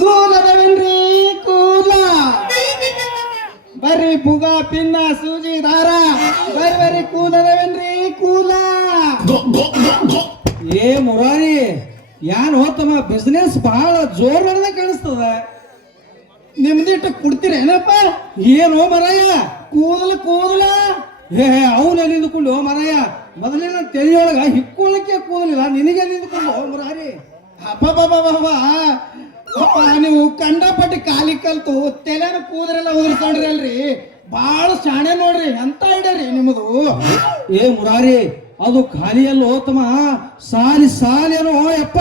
ಕೂಲದವೇನ್ರಿ ಕೂಲ ಬರ್ರಿ ಪುಗ ಪಿನ್ನ ಸೂಜಿ ದಾರ ಬರ್ರಿ ಕೂಲದವೇನ್ರಿ ಕೂಲ. ಏ ಮುರಾರಿ ಯಾನ್ ಹೋತಮ್ಮ ಬಿಸ್ನೆಸ್ ಬಹಳ ಜೋರ್ ನಡೆದ ಕಾಣಿಸ್ತದ. ನಿಮ್ದಿಟ್ಟು ಕುಡ್ತೀರೇನಪ್ಪ? ಏನು ಮರಯ್ಯ ಕೂದಲ ಏ ಅವನು ನಿಂದುಕೊಂಡು ಮರಯ್ಯ ಮೊದಲಿನ ತೆರೆಯೊಳಗ ಹಿಕ್ಕೊಳ್ಳಕ್ಕೆ ಕೂದಲಿಲ್ಲ ನಿನಗೆ ನಿಂದುಕೊಂಡು ಮುರಾರಿ. ಅಪ್ಪ ನೀವು ಕಂಡಪಟ್ಟಿ ಕಾಲಿ ಕಲ್ತು ತೆಲೆನ ಕೂದರೆಲ್ಲ ಉದುರ್ಸ್ಕೊಂಡ್ರಿ ಅಲ್ರಿ, ಬಾಳ ಶಾಣೆ ನೋಡ್ರಿ, ಎಂತ ಇಡರಿ ನಿಮ್ಮದು. ಏ ಮುರಾರಿ ಅದು ಖಾಲಿಯಲ್ಲಿ ಹೋತಮ್ಮ ಸಾಲಿ ಸಾಲೇನೋ ಯಪ್ಪ.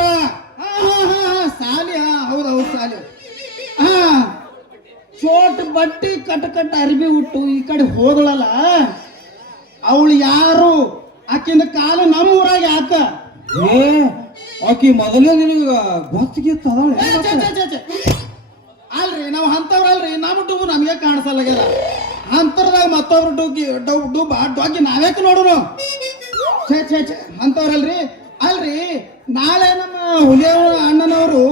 ಸಾಲಿ ಹೌದೌದು ಸಾಲಿ. ಚೋಟ್ ಬಟ್ಟಿ ಕಟ್ಟ ಅರ್ಬಿ ಉಟ್ಟು ಈ ಕಡೆ ಹೋದಳಲ್ಲ ಅವಳು ಯಾರು? ಆಕಿಂದ ಕಾಲು ನಮ್ಮ ಊರಾಗ ಯಾಕ? ಏ ಆಕಿ ಮೊದಲೇ ನಿನಗ ಗೊತ್ತಿಗಿತ್ತದಾಳೆ. ಅಲ್ರಿ ನಾವು ಅಂತವ್ರಲ್ರಿ, ನಮ್ಮ ಡುಬು ನಮಗೆ ಕಾಣಿಸಲ್ಲಾಗ್ಯದ. ಅಂತರ್ದಾಗ ಮತ್ತೊಬ್ರು ಡೊಗ್ಗಿ ನಾವ್ಯಾಕೆ ನೋಡೋನು? ಛೇ ಅಂತವ್ರಲ್ರಿ. ಅಲ್ರಿ ನಾಳೆ ನಮ್ಮ ಹುಲಿಯ ಅಣ್ಣನವರು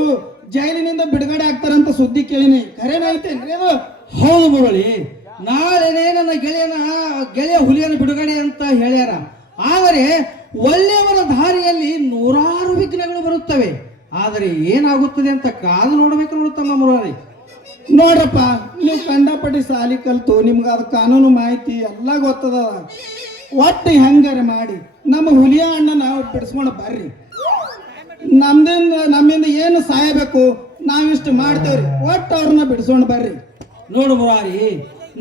ಜೈಲಿನಿಂದ ಬಿಡುಗಡೆ ಆಗ್ತಾರಂತ ಸುದ್ದಿ ಕೇಳಿನಿ, ಖರೇನೈತೇನ್ರಿ ಅದು? ಹೌದು ಮುರಳಿ, ನಾಳೆನೇ ನನ್ನ ಗೆಳೆಯ ಹುಲಿಯನ್ನು ಬಿಡುಗಡೆ ಅಂತ ಹೇಳ್ಯಾರ. ಆದರೆ ಒಳ್ಳೆಯವರ ದಾರಿಯಲ್ಲಿ ನೂರಾರು ವಿಘ್ನಗಳು ಬರುತ್ತವೆ. ಆದರೆ ಏನಾಗುತ್ತದೆ ಅಂತ ಕಾದು ನೋಡ್ಬೇಕು ನೋಡುತ್ತಮ್ಮ ಮುರಾರಿ. ನೋಡ್ರಪ್ಪ, ನೀವು ಕಂಡಪಟ್ಟಿ ಸಾಲಿ ಕಲ್ತು ನಿಮ್ಗೆ ಅದು ಕಾನೂನು ಮಾಹಿತಿ ಎಲ್ಲ ಗೊತ್ತದ. ಒಟ್ಟು ಹೆಂಗಾರ ಮಾಡಿ ನಮ್ಮ ಹುಲಿಯ ಅಣ್ಣ ನಾವು ಬಿಡಿಸ್ಕೊಂಡು ಬರ್ರಿ. ನಮ್ಮಿಂದ ಏನು ಸಾಯಬೇಕು ನಾವಿಷ್ಟು ಮಾಡ್ತೇವ್ರಿ, ಒಟ್ಟು ಅವ್ರನ್ನ ಬಿಡಿಸ್ಕೊಂಡು ಬರ್ರಿ. ನೋಡು ಮುರಾರಿ,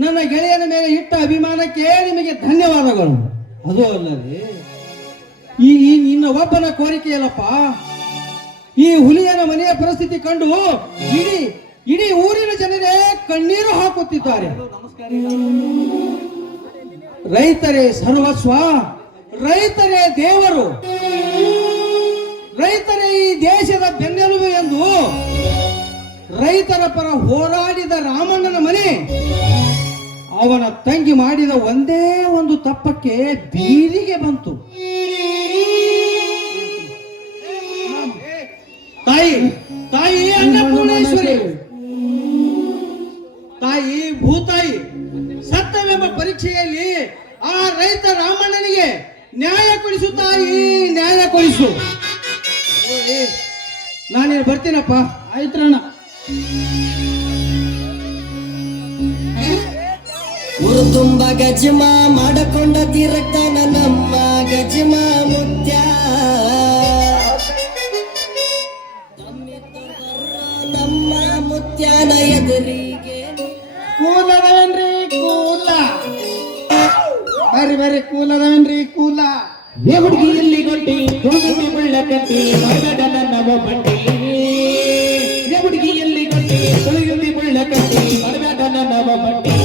ನನ್ನ ಗೆಳೆಯನ ಮೇಲೆ ಇಟ್ಟ ಅಭಿಮಾನಕ್ಕೆ ನಿಮಗೆ ಧನ್ಯವಾದಗಳು. ಅದು ಅಲ್ಲದೆ ಈ ನಿನ್ನ ಒಬ್ಬನ ಕೋರಿಕೆಯಲ್ಲಪ್ಪ, ಈ ಹುಲಿಯನ ಮನೆಯ ಪರಿಸ್ಥಿತಿ ಕಂಡು ಇಡೀ ಊರಿನ ಜನರೇ ಕಣ್ಣೀರು ಹಾಕುತ್ತಿದ್ದಾರೆ. ರೈತರೇ ಸರ್ವಸ್ವ, ರೈತರೇ ದೇವರು, ರೈತರೇ ಈ ದೇಶದ ಬೆನ್ನೆಲುಬು ಎಂದು ರೈತರ ಪರ ಹೋರಾಡಿದ ರಾಮಣ್ಣನ ಮನೆ ಅವನ ತಂಗಿ ಮಾಡಿದ ಒಂದೇ ಒಂದು ತಪ್ಪಕ್ಕೆ ಬೀದಿಗೆ ಬಂತು. ತಾಯಿ ಅನ್ನಪೂರ್ಣೇಶ್ವರಿ, ತಾಯಿ ಭೂತಾಯಿ, ಸತ್ಯವೆಂಬ ಪರೀಕ್ಷೆಯಲ್ಲಿ ಆ ರೈತ ರಾಮಣ್ಣನಿಗೆ ನ್ಯಾಯ ಕೊಡಿಸು ತಾಯಿ, ನ್ಯಾಯ ಕೊಡಿಸು. ನಾನೇನು ಬರ್ತೀನಪ್ಪ. ಆಯ್ತ್ರಣ್ಣ. ಊರು ತುಂಬ ಗಜಮ ಮಾಡಕೊಂಡ ತೀರಕ್ತಾನ ನಮ್ಮ ಗಜಮ ಮುತ್ಯ. ನಮ್ಮ ಮುತ್ಯಾನ ಎದುರಿಗೆ ಕೂಲದವೇನ್ರಿ ಕೂಲ, ಬರ್ರಿ ಕೂಲದವೇನ್ರಿ ಕೂಲ. ಏ ಹುಡುಗಿ ಎಲ್ಲಿ ಗೊಟ್ಟಿ ಹುಡುಗಿ ಮುಳ್ಳ ಕಟ್ಟಿ ಮಗದ ನವ ಬಟ್ಟಿ. ಏ ಹುಡುಗಿ ಎಲ್ಲಿ ಗೊಟ್ಟಿ ಹುಡುಗಿ ಮುಳ್ಳ ಕಟ್ಟಿ ಮಗದ ನವ ಬಟ್ಟಿ.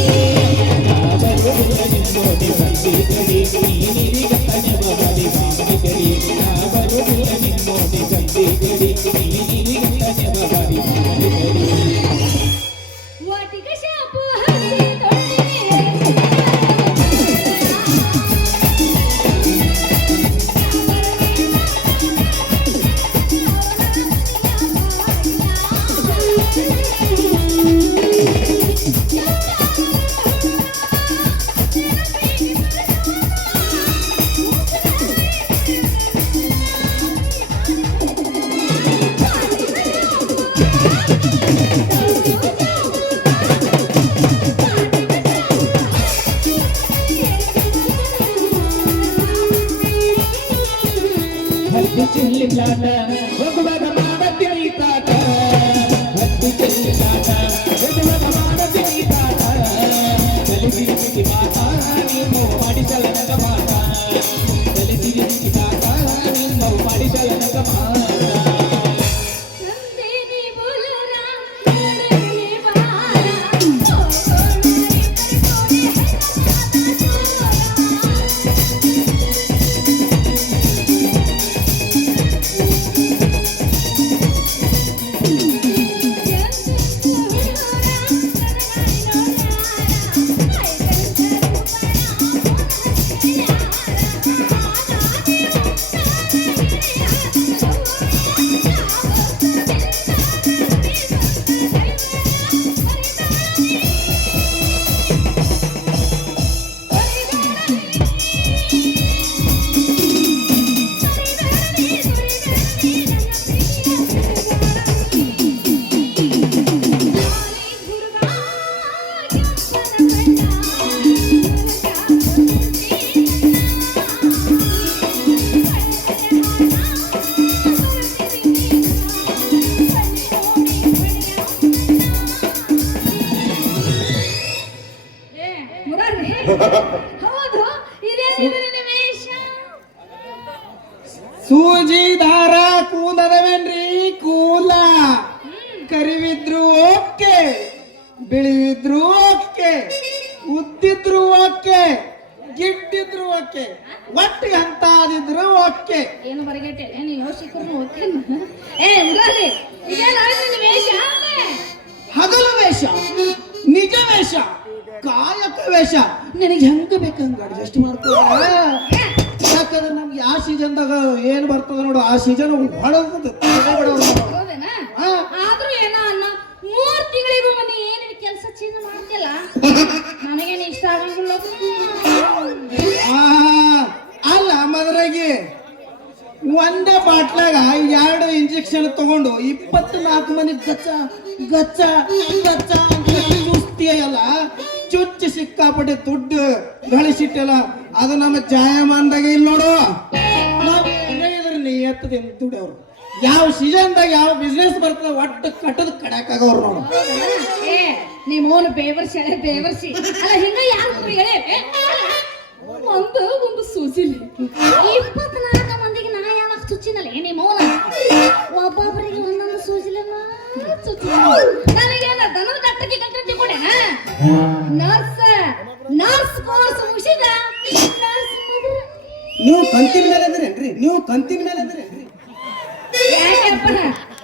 ಸಂದೇನಿ ಬೋಲೋರಾ ಹೌದು ಇದೇನಿದೆ ನಿವೇಶ ಸೂಜಿ ದಾರ ಕೂದಲವೇನ್ರಿ ಕೂಲ ಕರಿವಿದ್ರು ಓಕೆ ಬಿಳಿವಿದ್ರು ಓಕೆ ಉದ್ದಿದ್ರು ಓಕೆ ಗಿಡ್ಡಿದ್ರು ಓಕೆ ಒಟ್ಟಿಗೆ ಅಂತ ಆದಿದ್ರು ಓಕೆ ಏನು ಬರಗೆಟ್ಟೆ ನೀವು ಯೋಚಿಕ್ರು ಓಕೆ ಏ ಉಗ್ರಲ್ಲಿ ಇದೇನಾದ್ರೆ ನಿವೇಶ ಹಗಲು ವೇಷ ನಿಜ ವೇಷ ಕಾಯಕ ವೇಷ ನಿನಗೆ ಹೆಂಗ ಬೇಕಂಗ ಅಡ್ಜಸ್ಟ್ ಮಾಡ್ಕೋ ಯಾಕಂದ್ರೆ ನಮ್ಗೆ ಯಾವ ಸೀಸನ್ದಾಗ ಏನ್ ಬರ್ತದ ನೋಡು ಆ ಸೀಸನ್ ಹೊಡೆದ ಹೌದೇನಾ ಆದ್ರೂ ಏನೋ ಅನ್ನ 3 ತಿಂಗಳಿಗೂ ಮೊನ್ನೆ ಏನು ಕೆಲಸ ಚೇಂಜ್ ಮಾಡ್ತಿಲ್ಲ ನನಗೇನು ಇಷ್ಟ ಆಗಂಗಿಲ್ಲ ಅಲ್ಲ ಮದ್ರಾಗಿ ಒಂದೇ ಬಾಟ್ಲಾಗ 2 ಇಂಜೆಕ್ಷನ್ ತಗೊಂಡು 24 ಮಂದಿ ಗಚ್ಚ ಗಚ್ಚ ಗಚ್ಚ ಚುಸ್ತಿಯಲ್ಲ ಚುಚ್ಚಿ ಸಿಕ್ಕಾಪಟ್ಟೆ ದುಡ್ಡು ಗಳಿಸಿಟ್ಟಲ್ಲ ಅದು ನಮ್ಮ ಜಾಯಮಾನದಾಗ ಇಲ್ಲ ನೋಡು ನಾವು ನಿಯತ್ತದಿಂದ ದುಡಿಯವ್ರು ಯಾವ ಸೀಸನ್ದಾಗ ಯಾವ ಬಿಸ್ನೆಸ್ ಬರ್ತದೆ ಒಟ್ಟು ಕಟ್ಟದ ಕಡಕಾಗವ್ರು ನೋಡು ಏ ನಿಮ್ಮ ಓನ್ ಬೇವರ್ಸಿ ಬೇವರ್ಸಿ ಅಲ್ಲ ಹಿಂಗ ಯಾರು ಹೇಳಿ ಒಂದು ಸೂಜಿಲಿ 24 ಮಂದಿಗೆ ನಾ ಯಾವಾಗ ಚುಚ್ಚಿನಲ್ಲ ನಿಮ್ಮ ಓನ ಒಬ್ಬೊಬ್ಬರಿಗೆ ಒಂದೊಂದು ಸೂಜಿಲನ್ನ ಚುಚ್ಚಿ ನನಗೇನ ದನದ ಕಟ್ಟಕ್ಕೆ ಕಟ್ಟಂತೆ ಕೊಡೇನ ನರ್ಸ್ ಕೋರ್ಸ್ ಮುಗಿಸಿದ ನರ್ಸ್ ನೀವು ಕಂತಿನ ಮೇಲೆ ಅದ್ರೇನ್ರಿ ನೀವು ಕಂತಿನ ಮೇಲೆ ಅದ್ರೇನ್ರಿ ಯಾಕೆಪ್ಪ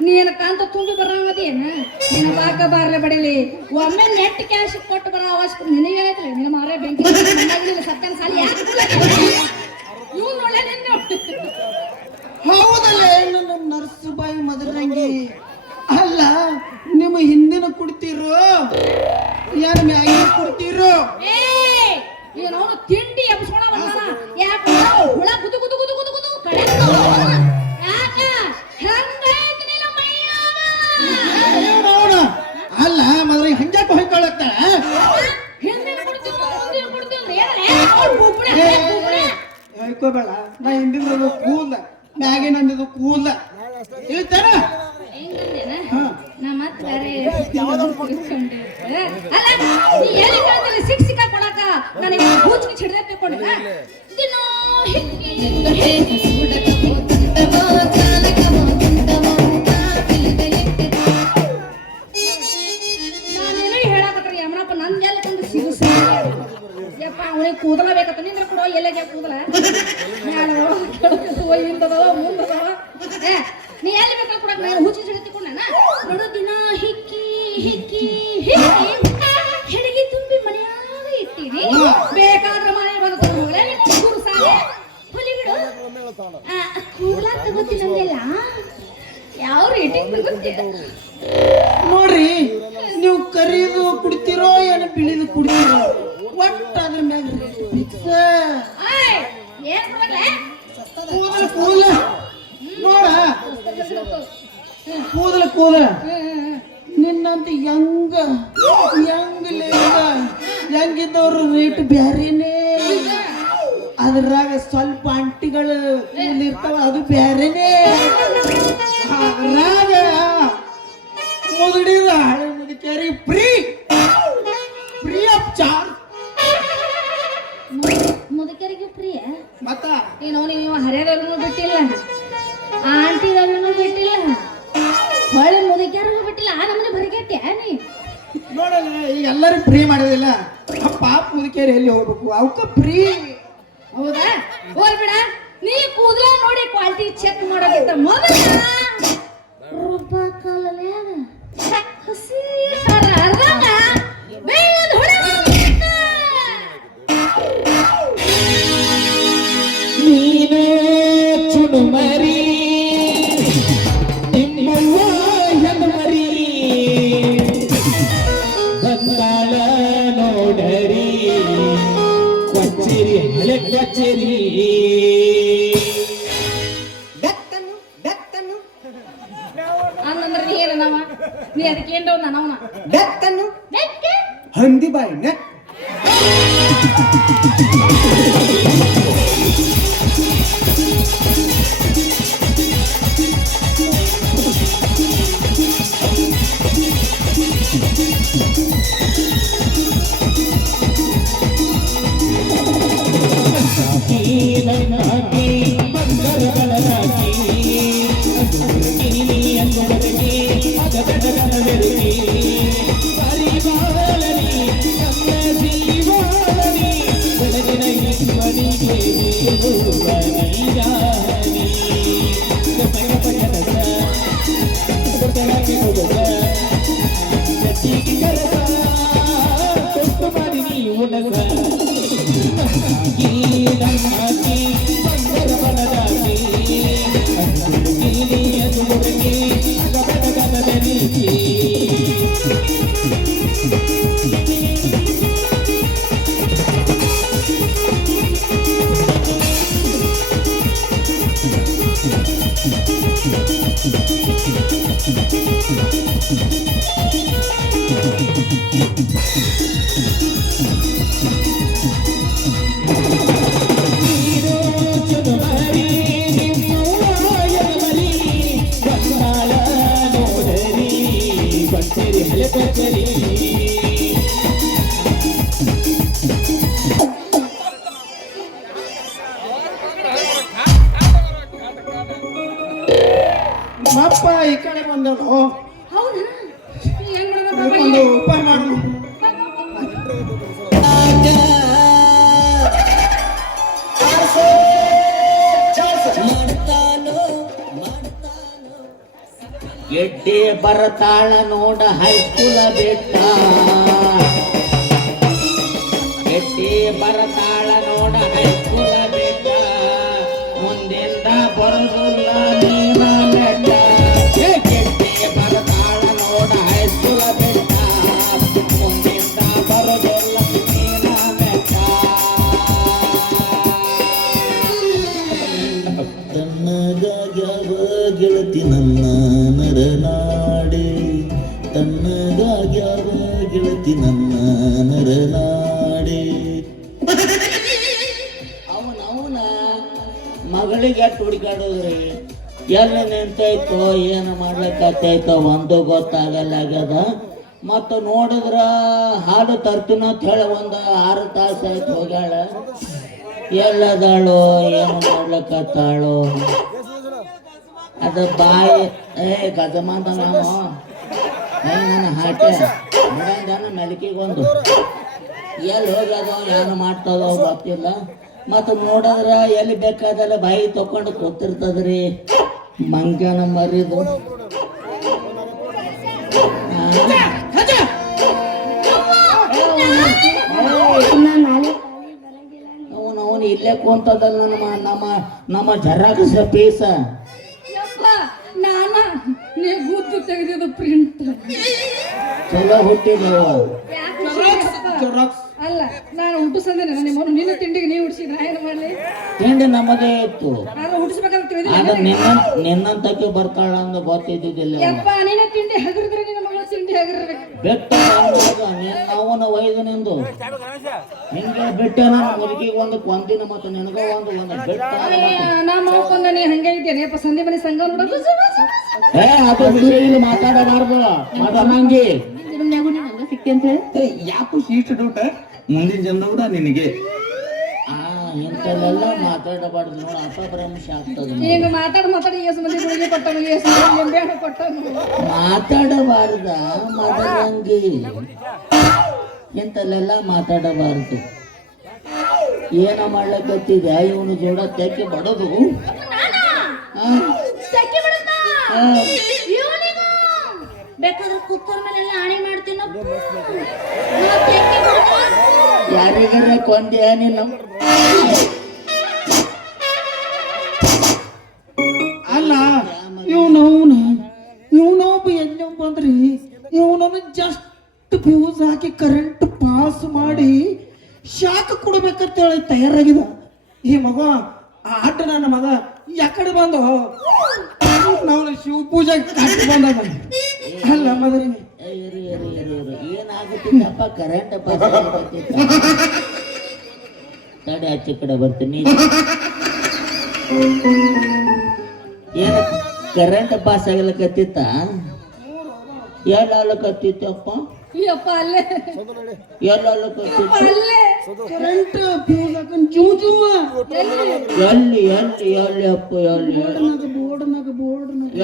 ನೀನು ಕಾಂತ ತುಂಬಿ ಬರಂಗದೇನ ನಿನ್ನ ಬಾಕ ಬಾರ್ಲೆ ಬಡಿಲಿ ಒಮ್ಮೆ ನೆಟ್ ಕ್ಯಾಶ್ ಕೊಟ್ಟು ಬರೋ ಅವಶ್ಯಕ ನಿನಗೇನೈತಿಲ್ಲ ನಿನ್ನ ಮಾರೇ ಬೆಂಕಿ ಸತ್ಯನ ಸಾಲಿ ಯಾಕೆ ಇವ್ ನೋಡ್ಲೆ ನಿನ್ನ ಹೌದಲ್ಲ ನಮ್ಮ ನರ್ಸ್ ಬಾಯಿ ಮದರಂಗಿ ಅಲ್ಲ ನಿಮ್ಮ ಹಿಂದಿನ ಕುಡ್ತಿರೋ ಏನ್ ಮ್ಯಾಗಿನ ಕುಡ್ತಿರೋ ಏ ಏನು ಅವನು ತಿಂಡಿ ಎಬ್ಸ್ಕೊಂಡ ಬಂದಾನ ಯಾಕೆ ಹುಳ ಗುದು ಗುದು ಗುದು ಗುದು ಗುದು ಕಡೆ ಯಾಕ ಹಂಗೈತಿ ನಿನ್ನ ಮೈಯಾಗ ಅಲ್ಲ ಮದ್ರಂಗಿ ಹಂಗ್ಯಾಕೆ ಹೊಯ್ಕೊಳತ್ತ ಹಿಂದಿನ ಕುಡ್ತಿದ್ರು ಏನಲ್ಲ ಹೇಳ್ಕೋಬೇಡ ನಾ ಹಿಂದಿನ ಕೂದ ಮ್ಯಾಗಿನ ಅಂದಿದ್ದು ಕೂದ ಹೇಳ್ತಾರ ನಾ ಮತ್ತೆ ಬೇರೆ ತಿಳ್ಕೊಂಡೆ. ಅಲ್ಲ ನೀ ಎಲ್ಲಿ ಕೇಳ್ತಾರೆ ಸಿಕ್ಕ ಕೊಡಕ ನನಗೆ ಹೂಚಿಗೆ ಚಿಡ್ದೆ ತಿಳ್ಕೊಂಡಿಲ್ಲ ದಿನೋ ನಾನೇನು ಹೇಳಕತ್ರಿ ಯಮನಪ್ಪ ನನ್ ಎಲ್ಲ ತಂದು ಸಿಗು ಯಪ್ಪ ಅವನಿಗೆ ಕೂದಲ ಬೇಕತ್ತ ನಿಂದ್ರ ಕೊಡೋ ಎಲ್ಲಗೆ ಕೂದಲ ಹಿಂದದವ ಮುಂದದವ ಏ ನೀ ಎಲ್ಲಿ ಬೇಕಾ ಕೊಡಕ್ ನಾನು ಹುಚ್ಚಿ ಸಿಡತಿಕೊಂಡ ನೋಡು ದಿನ ಹಿಕ್ಕಿ ಹಿಕ್ಕಿ ಹಿಕ್ಕಿ ಹೆಡಗಿ ತುಂಬಿ ಮನೆಯಾಗ ಇಟ್ಟಿನಿ ಬೇಕಾದ್ರೆ ಮನೆ ಬಂದು ಹೋಗ್ಲೆ ಕೂರು ಸಾಲೆ ಹುಲಿ ಬಿಡು ಕೂದಲ ತಗೋತೀನಂದೆಲ್ಲ ಯಾವ ರೇಟಿಂಗ್ ತಗೋತೀರ ನೋಡ್ರಿ ನೀವು ಕರಿದು ಕುಡ್ತಿರೋ ಏನು ಬಿಳಿದು ಕುಡ್ತಿರೋ ಒಟ್ಟು ಅದ್ರ ಮ್ಯಾಗ ಏನ್ ಕೊಡ್ಲೆ ಕೂದಲ ಕೂದಲ ನೋಡ ಕೂದಲ ಕೂದಲ ನಿನ್ನಂತ ಹೆಂಗ ಹೆಂಗಿದ್ದವ್ರ ರೇಟ್ ಬ್ಯಾರೇನೆ ಅದ್ರಾಗ ಸ್ವಲ್ಪ ಅಂಟಿಗಳು ಇರ್ತಾವ ಅದು ಬ್ಯಾರೇನೆ ಅದ್ರಾಗ ಮುದುಡಿದ ಹಳೆ ಮುದುಕೇರಿ ಫ್ರೀ ಆಫ್ ಚಾರ್ಜ್ ಮುದುಕರಿಗೆ ಪ್ರಿಯ ಮತ್ತ ನೀನು ನೀವು ಹರಿಯದವ್ರನ್ನು ಬಿಟ್ಟಿಲ್ಲ ಆಂಟಿದವ್ರನ್ನು ಬಿಟ್ಟಿಲ್ಲ ಹೊಳೆ ಮುದುಕ್ಯಾರಿಗೂ ಬಿಟ್ಟಿಲ್ಲ ಆ ನಮ್ಮನೆ ಬರಿಗೆಟ್ಟೆ ನೀ ನೋಡಲ್ಲ ಈಗ ಎಲ್ಲರೂ ಫ್ರೀ ಮಾಡೋದಿಲ್ಲ ಆ ಪಾಪ ಮುದುಕೇರಿ ಎಲ್ಲಿ ಹೋಗ್ಬೇಕು ಅವಕ್ಕ ಫ್ರೀ ಹೌದಾ ಹೋಗ್ಬಿಡ ನೀ ಕೂದಲ ನೋಡಿ ಕ್ವಾಲಿಟಿ ಚೆಕ್ ಮಾಡೋದಿತ್ತ ಮೊದಲ ರೂಪಾಯಿ ಕಾಲಲ್ಲಿ ಹಸಿ ಅರ್ಧಂಗ ಬೆಳ್ಳದ ಹುಳ ನೀನೇ ಚುನುಮರಿ ನಿಮ್ಮವ್ವ ಹೆಣ್ಮರಿ ಬಂದಾಳ ನೋಡರಿ ಕೊಚ್ಚೇರಿ ಹಳೆ ಕೊಚ್ಚೇರಿ ಅನ್ನಂದ್ರೆ ನೀ ಏನವ ನೀ ಅದಕ್ಕೆ ಏನ್ರ ನನವನ ಬೆಕ್ಕೆ ಹಂದಿ ಬಾಯಿ ನೆಕ್ ಬೆಳಗಿ ಪರಿಪಾಲನಿ ನಮ್ಮ ಜೀವನಿ ಬೆಳಗಿನ ಈಶ್ವರಿಗೆ ಬೇಡುವ ನೀರಾನಿ ಗಟ್ಟಿಗೆ ಕೆಲಸ ಕೊಟ್ಟು ಮಾಡಿ ನೀವು ನಗರ ನನ್ನಾಗಿ ಬಂದರ ಬಲದಾಗಿ ಅದು ಮುರುಗಿ ಗಬಗಬದ ನೀತಿ ನೀರು ಚುರುಮರಿ ನಿಮ್ಮಯ್ಯಮರಿ ಬಂಗಾಳ ನೋಡರಿ ಬಂದಿರಿ ಹಲಕರಿ ಅಪ್ಪ ಈ ಕಡೆ ಬಂದಳು ಹೌದಾ ಹೆಂಗ್ ಮಾಡೋದು ಒಂದು ಉಪಾಯ ಮಾಡು ಮಾಡ್ತಾನೋ ಎಡ್ಡೆ ಬರತಾಳ ನೋಡ ಹೈಸ್ಕೂಲ ಬೆಟ್ಟ ಎಡ್ಡೆ ಬರತಾಳ ನೋಡ ಹೈಸ್ಕೂಲ ಬೆಟ್ಟ ಮುಂದಿಂದ ಬರುದಿಲ್ಲ ನೀನ ಬೆಟ್ಟ ಎಡ್ಡೆ ಬರತಾಳ ನೋಡ ಹೈಸ್ಕೂಲ ಬೆಟ್ಟ ಮುಂದಿಂದ ಬರುದಿಲ್ಲ ನೀನ ಬೆಟ್ಟ ತನ್ನಗಾಗ್ಯಾವ ಗೆಳತಿ ನನ್ನ ನರನಾಡೆ ತನ್ನಗಾಗ್ಯಾವ ಗೆಳತಿ ನನ್ನ ನರನಾಡೆ ಅವನ ಮಗಳಿಗೆ ಎಟ್ಟು ಹುಡುಕಾಡೋದ್ರಿ ಎಲ್ಲಿ ನಿಂತೈತೋ ಏನು ಮಾಡ್ಲಿಕ್ಕತ್ತೈತೋ ಒಂದು ಗೊತ್ತಾಗಲ್ಲಾಗ್ಯದ ಮತ್ತು ನೋಡಿದ್ರ ಹಾಲು ತರ್ತೀನೋ ಅಂತ ಹೇಳಿ ಒಂದು 6 ತಾಸು ಆಯ್ತು ಹೋಗ್ಯಾಳ ಎಲ್ಲದಾಳು ಏನು ಮಾಡ್ಲಿಕ್ಕತ್ತಾಳು ಅದು ಬಾಯಿ ಗಜಮಾಂತ ನಾವು ನನ್ನ ಹಾಟೆ ಜನ ಮೆಲಕಿಗೊಂದು ಎಲ್ಲಿ ಹೋಗ್ಯದೋ ಏನು ಮಾಡ್ತದೋ ಗೊತ್ತಿಲ್ಲ ಮತ್ತು ನೋಡಿದ್ರ ಎಲ್ಲಿ ಬೇಕಾದಲ್ಲ ಬಾಯಿ ತಕೊಂಡು ಕೂತಿರ್ತದ್ರಿ ಮಂಗ್ಯನ ಮರಿದು ಅವನು ಇಲ್ಲೇ ಕುಂತದಲ್ಲ ನಮ್ಮ ಜರಾಕ್ಸ್ ಪೀಸ ಯಪ್ಪ ನಾನ ನೀ ಗುದ್ದು ತೆಗೆದಿದ್ದು ಪ್ರಿಂಟ್ ಚಲೋ ಹುಟ್ಟಿದವ ಅಲ್ಲ ನಾನು ಹುಟ್ಟಿಸಂದೇನೆ ನಿಮ್ಮನ್ನು ನಿನ್ನ ತಿಂಡಿಗೆ ನೀವು ಹುಟ್ಟಿಸಿದ್ರೆ ನಾ ಏನು ಮಾಡಲಿ ತಿಂಡಿ ನಮ್ಮದೇ ಇತ್ತು ನಾನು ಹುಟ್ಟಿಸ್ಬೇಕಂತ ತಿಳಿದಿಲ್ಲ ಆಗ ನಿನ್ನಂತಕ್ಕೆ ಬರ್ತಾಳ ಅಂತ ಗೊತ್ತಿದ್ದಿದ್ದಿಲ್ಲ ಯಪ್ಪ ನಿನ್ನ ತಿಂಡಿ ಹಗರಿದ್ರೆ ನಿನ್ನ ಮಗಳ ತಿಂಡಿ ಹಗರ್ಬೇಕು ಬೆಟ್ಟ ಅವನ ವಯಸ್ಸು ನಿಂದು ಹಿಂಗೆ ಬಿಟ್ಟ ನಾನು ಮುದುಕಿಗೆ ಒಂದು ಕೊಂದಿನ ಮತ್ತು ನಿನಗ ಒಂದು ಬೆಟ್ಟ ನಾ ಮಾಡ್ಕೊಂಡ ನೀ ಹಂಗೆ ಇದ್ದೇನೆ ಯಪ್ಪ ಸಂಧಿ ಮನೆ ಸಂಘ ನೋಡೋದು ಅದು ವಿಷಯ ಇಲ್ಲಿ ಮಾತಾಡಬಾರ್ದು ಮಾತಾಡಂಗಿ ಯಾಕೋ ಇಷ್ಟು ಡೌಟ ಮುಂದಿನ ಜನ್ಮದ ನಿನಗೆ ಇಂಥಲ್ಲೆಲ್ಲ ಮಾತಾಡಬಾರ್ದು ನೋಡ ಅಪಭ್ರಂಶ ಆಗ್ತದೆ ಈಗ ಮಾತಾಡಿ ಎಷ್ಟು ಮಂದಿ ಗುಳಿಗೆ ಕೊಟ್ಟನು ಎಷ್ಟು ಮಂದಿ ನಿಂಬೆಹಣ್ಣು ಕೊಟ್ಟನು ಮಾತಾಡಬಾರ್ದ ಮಾತಾಡಂಗಿ ಇಂಥಲ್ಲೆಲ್ಲ ಮಾತಾಡಬಾರ್ದು ಏನ ಮಾಡ್ಲಕತ್ತಿದ್ಯಾ ಇವನು ಜೋಡ ತೆಕ್ಕೆ ಬಡದು ಬೇಕಾದ್ರೆ ಕುಕ್ಕರ್ ಮೇಲೆಲ್ಲ ಆಣಿ ಮಾಡ್ತೀನೋ ಯಾರಿಗಾರ ಕೊಂದ್ಯಾ ನೀನು ಅಲ್ಲ ಇವನೊಬ್ಬ ಎಣ್ಣೆ ಬಂದ್ರಿ ಇವನನ್ನು ಜಸ್ಟ್ ಫ್ಯೂಸ್ ಹಾಕಿ ಕರೆಂಟ್ ಪಾಸ್ ಮಾಡಿ ಶಾಕ್ ಕೊಡ್ಬೇಕಂತ ಹೇಳಿ ತಯಾರಾಗಿದ ಈ ಮಗ ಆ ಅಡ್ಡ ನನ್ನ ಮಗ ಯಾಕಡೆ ಬಂದು ನಾವು ಶಿವ ಪೂಜೆ ಕಟ್ಟಿ ಬಂದ ಅಲ್ಲ ಮದ್ರಿ ಏನಾಗುತ್ತಿದ್ದಪ್ಪ ಕರೆಂಟ್ ತಡೆ ಆಚೆ ಕಡೆ ಬರ್ತೀನಿ ಏನ ಕರೆಂಟ್ ಪಾಸ್ ಆಗ್ಲಕತ್ತಿತ್ತ ಎಲ್ಲಾಗ್ಲಕತ್ತಿತ್ತಪ್ಪ ಯಪ್ಪ ಅಲ್ಲೇ ಎಲ್ಲಾಗ್ಲಕತ್ತಿತ್ತ ಅಲ್ಲೇ ಕರೆಂಟ್ ಫ್ಯೂಸ್ ಹಾಕೊಂಡು ಜೂ ಜೂ ಎಲ್ಲಿ ಎಲ್ಲಿ ಎಲ್ಲಿ ಅಪ್ಪ ಎಲ್ಲಿ ಬೋರ್ಡ್ನಾಗ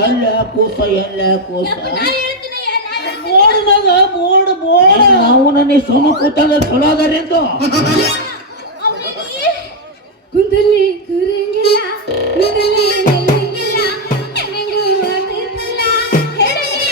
ಎಲ್ಲಿ ಕೂಸ ಎಲ್ಲಿ ಕೂಸ ಸೋಮ ಕೂತಂದ್ರೆ ಚಲೋ ಅದಾರಿ ಅಂತ ಅವನಿಗೆ ಕುಂದಲಿ ಕುರಂಗಿಲ್ಲ ಕುಂದಲಿ ನಿಲ್ಲಂಗಿಲ್ಲ ಹೆಂಗೆಂಗೂ ಆಗ್ತಿರ್ಲಿಲ್ಲ ಹೆಡಗಿ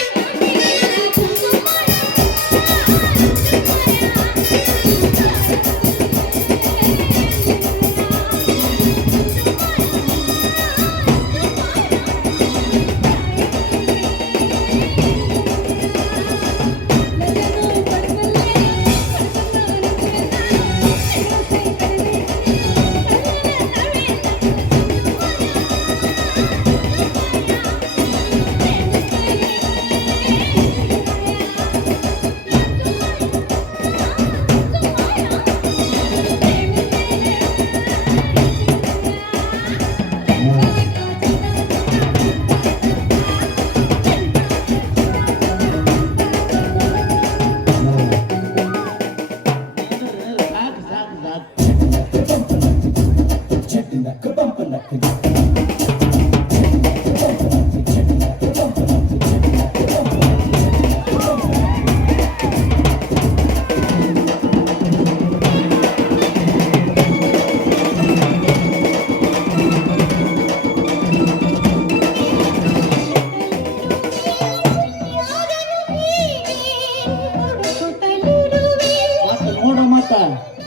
ಮತ್ತ ನೋಡ ಮತ್ತ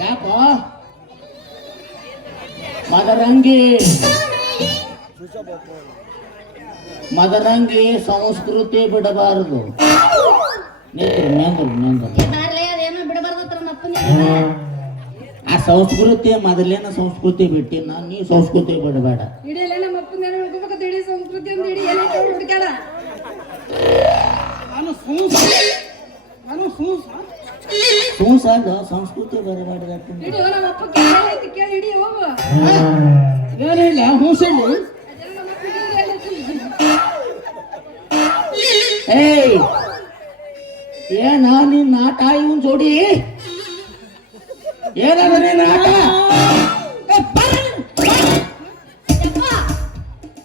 ಯಾಕೋ ಮದರಂಗಿ ಮದರಂಗಿ ಸಂಸ್ಕೃತಿ ಬಿಡಬಾರದು ಬಾರ್ಲೆ ಅದೇನೋ ಬಿಡಬಾರ್ದತ್ರ ನಮ್ಮ ಅಪ್ಪನಿಗೆ ಆ ಸಂಸ್ಕೃತಿ ಮೊದಲೇನ ಸಂಸ್ಕೃತಿ ಬಿಟ್ಟಿ ನೀ ಸಂಸ್ಕೃತಿ ಬಿಡಬೇಡ ಇಡಿಯಲ್ಲ ನಮ್ಮ ಅಪ್ಪನ ಏನೋ ಹೇಳ್ಕೋಬೇಕಂತ ಇಡೀ ಸಂಸ್ಕೃತಿ ಅಂತ ಇಡೀ ಎಲ್ಲ ಹುಡುಕ್ಯಾಡ ನಾನು ನಾನು ಸೂಸಾಗ ಸಂಸ್ಕೃತಿ ಬರಬಾರ್ದ ಇಡಿ ನಮ್ಮ ಅಪ್ಪ ಕೇಳಿ ಕೇಳಿ ಇಡಿ ಹೋಗು ಏನಿಲ್ಲ ಹೂಸಳ್ಳಿ ಅದೆಲ್ಲ ನಮ್ಮ ಅಪ್ಪನಿಗೆ ಏಯ್ ಏನ ನಿನ್ ಆಟ ಇವನ್ ಜೋಡಿ ಏನದ ನೀನ್ ಆಟ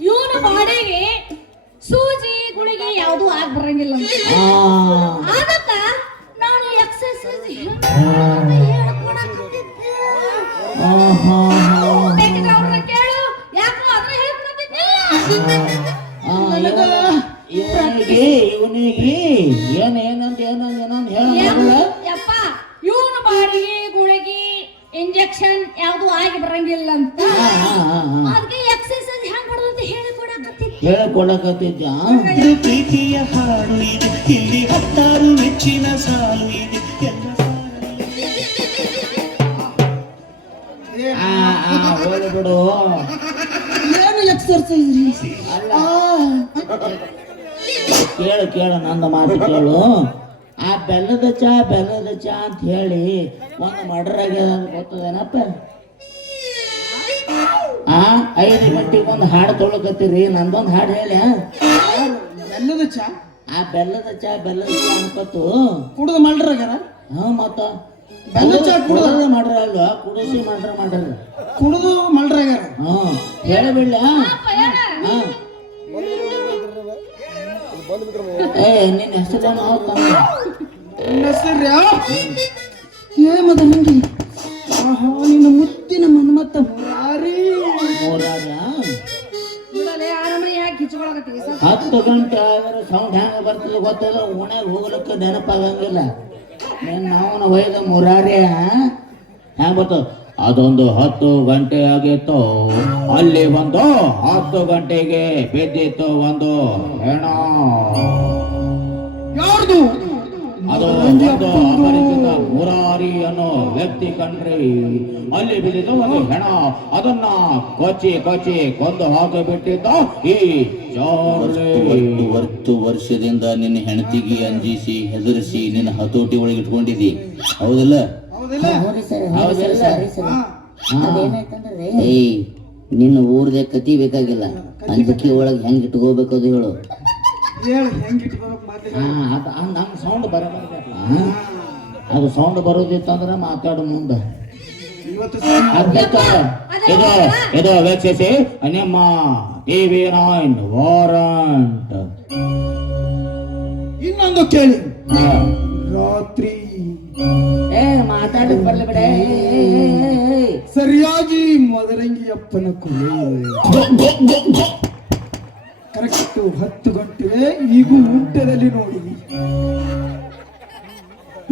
ಇವನು ಬಾಡಿಗೆ ಸೂಜಿ ಗುಳಿಗೆ ಯಾವುದು ಆಗ್ ಬರಂಗಿಲ್ಲ ಅದಕ್ಕ ನಾನು ಎಕ್ಸರ್ಸೈಸ್ ಬೇಕಿದ್ರೆ ಅವ್ರನ್ನ ಕೇಳು ಯಾಕೋ ಅದ್ರ ಇವನಿಗೆ ಏನಂತ ಹೇಳ ಯಪ್ಪ ಇವನು ಬಾಡಿಗೆ ಗುಳಿಗೆ ಇಂಜೆಕ್ಷನ್ ಯಾವುದು ಆಗಿ ಬರಂಗಿಲ್ಲ ಅಂತ ಅದಕ್ಕೆ ಎಕ್ಸರ್ಸೈಸ್ ಹೆಂಗ್ ಮಾಡೋದು ಅಂತ ಹೇಳಿಕೊಡಕತ್ತಿದ್ದ ಪ್ರೀತಿಯ ಹಾಡು ಇದೆ ಇಲ್ಲಿ 10 ಮೆಚ್ಚಿನ ಸಾಲು ಇದೆ ಎಲ್ಲ ಹೋಗಿ ಬಿಡು ಏನು ಎಕ್ಸರ್ಸೈಸ್ ರೀ ಕೇಳು ನಂದ ಮಾತು ಕೇಳು ಆ ಬೆಲ್ಲದ ಚಾ ಅಂತ ಹೇಳಿ ಒಂದು ಮರ್ಡರ್ ಆಗ್ಯದ ಅಂತ ಗೊತ್ತದೇನಪ್ಪ 5 ಗಂಟೆಗೆ ಒಂದು ಹಾಡು ತೊಳಕತ್ತೀರಿ ನಂದೊಂದು ಹಾಡು ಹೇಳಿ ಬೆಲ್ಲದ ಚಾ ಆ ಬೆಲ್ಲದ ಚಾ ಅನ್ಕೊತ್ತು ಕುಡಿದು ಮಾಡ್ರಾಗ್ಯಾರ ಮತ್ತ ಬೆಲ್ಲದ ಚಾ ಕುಡಿದ್ರೆ ಮಾಡ್ರ ಅಲ್ವಾ ಕುಡಿಸಿ ಮಾಡ್ರ ಕುಡಿದು ಮಾಡ್ರಾಗ್ಯಾರ ಹೇಳಬಿಡ್ಲ ನಿನ್ನ ಹೆಸರು ನನ್ನ ಹೆಸರು ಏ ಮದರಂಗಿ ಆಹಾ ನಿನ್ನ ಮುತ್ತಿನ ಮನ್ಮತ್ತ ಮುರಾರಿ ಬಿಡಲೆ ಆರಮನೆ ಯಾಕೆ ಕಿಚ್ಕೊಳಕತ್ತಿ 10 ಗಂಟೆ ಆದ್ರೆ ಸೌಂಡ್ ಹ್ಯಾಂಗ ಬರ್ತದೆ ಗೊತ್ತದ ಓಣ್ಯಾಗ ಹೋಗ್ಲಿಕ್ಕೆ ನೆನಪಾಗಂಗಿಲ್ಲ ನಾವು ಒಯ್ದ ಮುರಾರಿ ಹ್ಯಾಂಗ ಬರ್ತದ ಅದೊಂದು 10 ಗಂಟೆ ಆಗಿತ್ತು ಅಲ್ಲಿ ಒಂದು 10 ಗಂಟೆಗೆ ಬಿದ್ದಿತ್ತು ಒಂದು ಹೆಣ ಯಾರ್ದು ಅದು ಒಂದು ಅಪರಿಚಿತ ಮುರಾರಿ ಅನ್ನೋ ವ್ಯಕ್ತಿ ಕಂಡ್ರಿ ಅಲ್ಲಿ ಬಿದ್ದಿದ್ದು ಒಂದು ಹೆಣ ಅದನ್ನ ಕೊಚ್ಚಿ ಕೊಂದು ಹಾಕಿಬಿಟ್ಟಿದ್ದ ಈ ಚಾರ್ಲಿ 40 ವರ್ಷದಿಂದ ನಿನ್ನ ಹೆಂಡತಿಗೆ ಅಂಜಿಸಿ ಹೆದರಿಸಿ ನಿನ್ನ ಹತೋಟಿ ಒಳಗೆ ಇಟ್ಕೊಂಡಿದ್ದಿ ಹೌದಿಲ್ಲ ಏಯ್ ನಿನ್ನ ಊರ್ದೆ ಕತಿ ಬೇಕಾಗಿಲ್ಲ ಅಂಜಿಕೆ ಒಳಗೆ ಹೆಂಗ್ ಇಟ್ಕೋಬೇಕು ಅದು ಹೇಳು ಹೇಳು ಹೆಂಗೆ ಇಟ್ಕೋಬೇಕು ಮಾತು ನಮ್ ಸೌಂಡ್ ಬರಬಾರ್ದಲ್ಲ ಅದು ಸೌಂಡ್ ಬರೋದಿತ್ತಂದ್ರೆ ಮಾತಾಡು ಮುಂದೆ ಇವತ್ತು ಇದು ವೀಕ್ಷಿಸಿ ನಿಮ್ಮ TV9 ವಾರಂಟ್ ಇನ್ನೊಂದು ಕೇಳಿ ರಾತ್ರಿ ಏ ಮಾತಾಡಕ್ ಬರ್ಲಿ ಬಿಡ ಸರಿಯಾಗಿ ಮದರಂಗಿಯಪ್ಪನ ಕೊಲೆ ಕರೆಕ್ಟ್ 10 ಗಂಟೆ ಈಗೂ ಊಟದಲ್ಲಿ ನೋಡಿದಿ.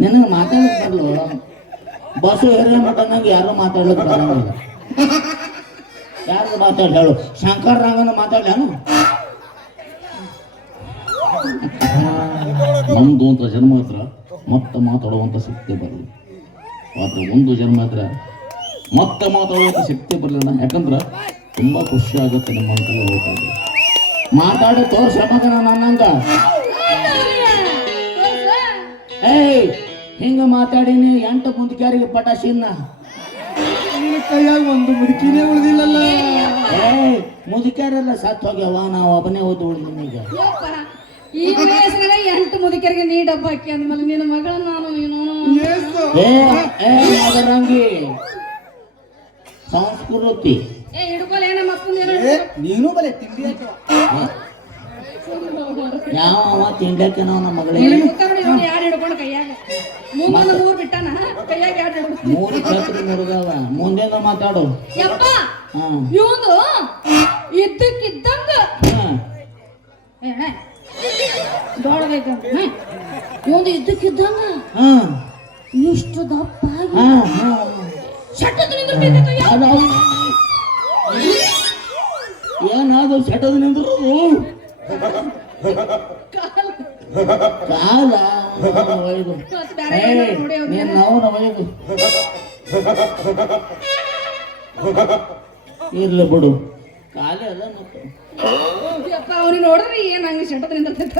ನಿನಗೆ ಮಾತಾಡಕ್ ಬರ್ಲು ಬಸ್ಸು ಹಿರಿಯ ಮಠ ನಂಗೆ ಯಾರು ಮಾತಾಡ್ಲಿಕ್ ಬರಂಗಿಲ್ಲ. ಯಾರು ಮಾತಾಡ್ಲಿ ಹೇಳು? ಶಂಕರ್ ರಂಗನ ಮಾತಾಡ್ಲಾನು? ನಮ್ದು ಅಂತ ಜನ್ಮ ಹತ್ರ ಮತ್ತೆ ಮಾತಾಡುವಂಥ ಶಕ್ತಿ ಬರಲಿ. ಆದ್ರೆ ಒಂದು ಜನ್ಮ ಹತ್ರ ಮತ್ತೆ ಮಾತಾಡುವಂಥ ಶಕ್ತಿ ಬರಲಿಲ್ಲ. ಯಾಕಂದ್ರೆ ತುಂಬ ಖುಷಿ ಆಗುತ್ತೆ ನಿಮ್ಮಂತೆಲ್ಲ ಹೋಗ್ತಾರೆ. ಮಾತಾಡಿ ತೋರ್ಸ ಮಗನ ನನ್ನಂಗ. ಏಯ್ ಹಿಂಗ ಮಾತಾಡಿನಿ 8 ಮುಂದಕ್ಯಾರಿಗೆ ಪಟಾಶಿನ್ನ. ನಿನ್ನ ಕೈಯಾಗ ಒಂದು ಮುದುಕಿನೇ ಉಳಿದಿಲ್ಲಲ್ಲ. ಏಯ್ ಮುದುಕ್ಯಾರೆಲ್ಲ ಸತ್ತು ಹೋಗ್ಯಾವ, ನಾವು ಒಬ್ಬನೇ ಓದಿ ಉಳಿದೀನಿ ಈಗ. ಯಪ್ಪ, ಈ ವಯಸ್ಸಿನಾಗ 8 ಮುದುಕರಿಗೆ ನೀ ಡಬ್ಬ ಹಾಕಿ ಅಂದ್ಮೇಲೆ ನಿನ್ನ ಮಗಳ ನಾನು ನೀನು ಏಸು. ಮದರಂಗಿ ಸಂಸ್ಕೃತಿ ಹಿಡ್ಕೊಲ್ಲ ಏನ ಮತ್ತೊಂದೇನು ಏ, ನೀನು ಬಲೆ ತಿಂಡಿ ಹಾಕುವ. ಯಾವ ತಿಂಡಕ್ಕೆ ನಾವು ನಮ್ಮ ಮಗಳಿಗೆ ಯಾರು ಹಿಡ್ಕೊಂಡು ಕೈಯಾಗ 3 ಬಿಟ್ಟಾನ ಕೈಯಾಗ ಯಾರು ಹಿಡ್ಕೊಂಡು 3 ಛತ್ರಿ ಮುರುಗವ. ಮುಂದೇನು ಮಾತಾಡು. ಯಪ್ಪ ಹಾ ಇವಂದು ಇದ್ದಕ್ಕಿದ್ದಂಗ ಹಾ ದೊಡ್ಡದೈತಂತ ಇವಂದು ಇದ್ದಕ್ಕಿದ್ದಂಗ ಹಾ ಇಷ್ಟು ದಪ್ಪ ಆಗಿ ಹಾ ಹಾ ಶಟ್ಟದ ನಿಂದಿರ್ತೈತೆ ಅದು ಏನಾದ್ರು ಸೆಟದ ನಿಂದ್ರದು ಕಾಲ ಒಯ್ದು ನೀನ್ ನಾವು ಒಯ್ದು ಇರ್ಲಿ ಬಿಡು. ಕಾಲೇ ಅಲ್ಲ ಮತ್ತೆ ಯಪ್ಪ ಅವ್ನಿಗೆ ನೋಡಿದ್ರೆ ಏನ್ ಹಂಗೆ ಶಟ್ಟದ ನಿಂದಿರ್ತೈತ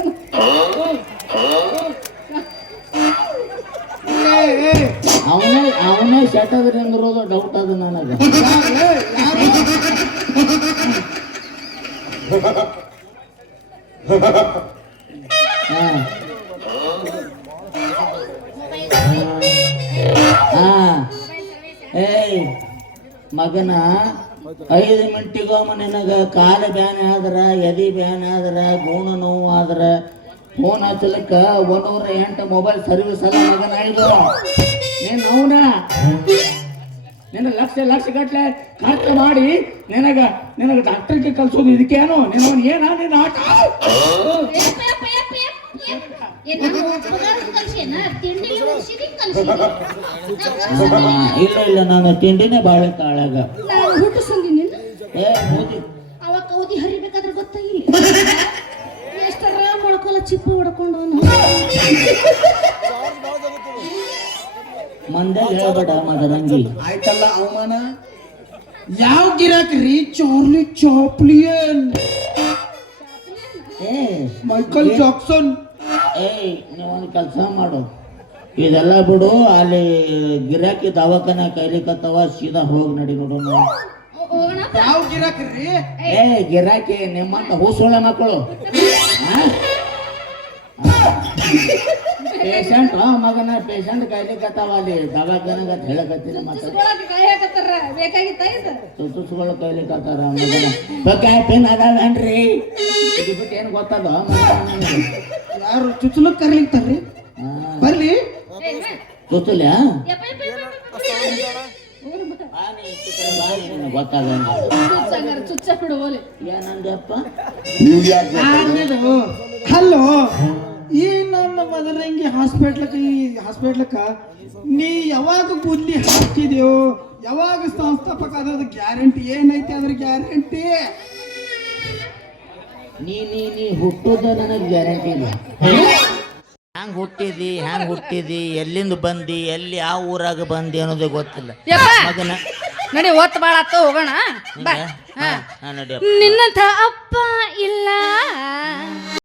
ಅವನೇ ಸೆಟದ ನಿಂದಿರೋದು ಡೌಟ್ ಅದು ನನಗೆ. ಏಯ್ ಮಗನ 5 ಮಿನಿಟಿಗೊಮ್ಮ ನಿನಗ ಕಾಲ ಬ್ಯಾನೆ ಆದ್ರ ಎದಿ ಬ್ಯಾನೆ ಆದ್ರ ಗೂಣ ನೋವು ಆದ್ರ ಫೋನ್ ಹಚ್ಚಲಿಕ್ಕ 108 ಮೊಬೈಲ್ ಸರ್ವಿಸ್ ಅಲ್ಲ ಮಗನ. ಇದು ನೀನು ಅವನ ನಿನ್ನ ಲಕ್ಷ ಗಟ್ಟಲೆ ಖರ್ಚು ಮಾಡಿ ನಿನಗ ಡಾಕ್ಟರ್ಗೆ ಕಲ್ಸೋದು ಇದಕ್ಕೇನು? ನೀನು ಏನ ನಿನ್ನ ಆಟ? ಇಲ್ಲ ನಾನು ತಿಂಡಿನೇ ಬಾಳೆ ಕಾಳಾಗ. ಏ ಮೋದಿ ಅವ ಕೌದಿ ಹರಿಬೇಕಾದ್ರೆ ಗೊತ್ತಾಗಿಲ್ಲ ಎಷ್ಟರ ಮೊಳ್ಕೊಲ್ಲ ಚಿಪ್ಪು ಹೊಡ್ಕೊಂಡು ಮಂದೆ ಹೇಳ್ಬೇಡ ಮದರಂಗಿ. ಆಯ್ತಲ್ಲ ಅವಮಾನ. ಯಾವ ಗಿರಾಕ್ರಿ? ಚಾರ್ಲಿ ಚಾಪ್ಲಿಯನ್, ಏ ಮೈಕಲ್ ಜಾಕ್ಸನ್. ಏಯ್ ನೀವೊಂದು ಕೆಲಸ ಮಾಡು, ಇದೆಲ್ಲ ಬಿಡು. ಅಲ್ಲಿ ಗಿರಾಕಿ ದವಾಖಾನೆ ಕೈಲಿಕತ್ತವ, ಸೀದಾ ಹೋಗಿ ನಡಿ ನೋಡೋಣ. ಯಾವ ಗಿರಾಕ್ರಿ? ಏ ಗಿರಾಕಿ ನಿಮ್ಮಂತ ಹೂಸೊಳ್ಳೆ ಮಕ್ಕಳು. ಪೇಷಂಟ್ ಮಗನ ಪೇಷಂಟ್ ಕೈಲಿಕತ್ತವ ಅಲ್ಲಿ ದವಾಖಾನೆಗೆ ಅಂತ ಹೇಳಕತ್ತೀನಿ. ಮತ್ತೆ ತುಸುಗಳು ಕೈಲಿಕತ್ತಾರ ಮಗನ. ಪೇನ್ ಅದಾವೇನ್ರಿ? ಇದು ಬಿಟ್ಟು ಏನು ಗೊತ್ತದ? ಯಾರು ಚುಚ್ಚಲು ಕರ್ಲಿಕ್ತಾರ್ರಿ? ಬರ್ಲಿ ತುಸುಲ್ಯ ಗೊತ್ತಾಗಂಗ ಚುಚ್ಚ ಬಿಡುವಲ್ಲಿ ಏನಂದಪ್ಪ? ಹಲೋ, ಈ ನನ್ನ ಮದರಂಗಿ ಹಾಸ್ಪಿಟ್ಲಕ್ಕ ನೀ ಯಾವಾಗ ಬುದ್ಧಿ ಹಾಕಿದ್ಯೋ, ಯಾವಾಗ ಸಂಸ್ಥಾಪಕ ಅದ್ರದ್ದು ಗ್ಯಾರಂಟಿ ಏನೈತಿ? ಅದ್ರ ಗ್ಯಾರಂಟಿ ನೀ ಹುಟ್ಟೋದ ನನಗೆ ಗ್ಯಾರಂಟಿ ಇಲ್ಲ. ಹ್ಯಾಂಗ ಹುಟ್ಟಿದಿ ಎಲ್ಲಿಂದ ಬಂದಿ, ಎಲ್ಲಿ ಯಾವ ಊರಾಗ ಬಂದಿ ಅನ್ನೋದೇ ಗೊತ್ತಿಲ್ಲ ಮಗನ. ನಡಿ ಒತ್ತು ಬಾಳ ಆತ ಹೋಗೋಣ. ನಡಿ. ನಿನ್ನಂತ ಅಪ್ಪ ಇಲ್ಲ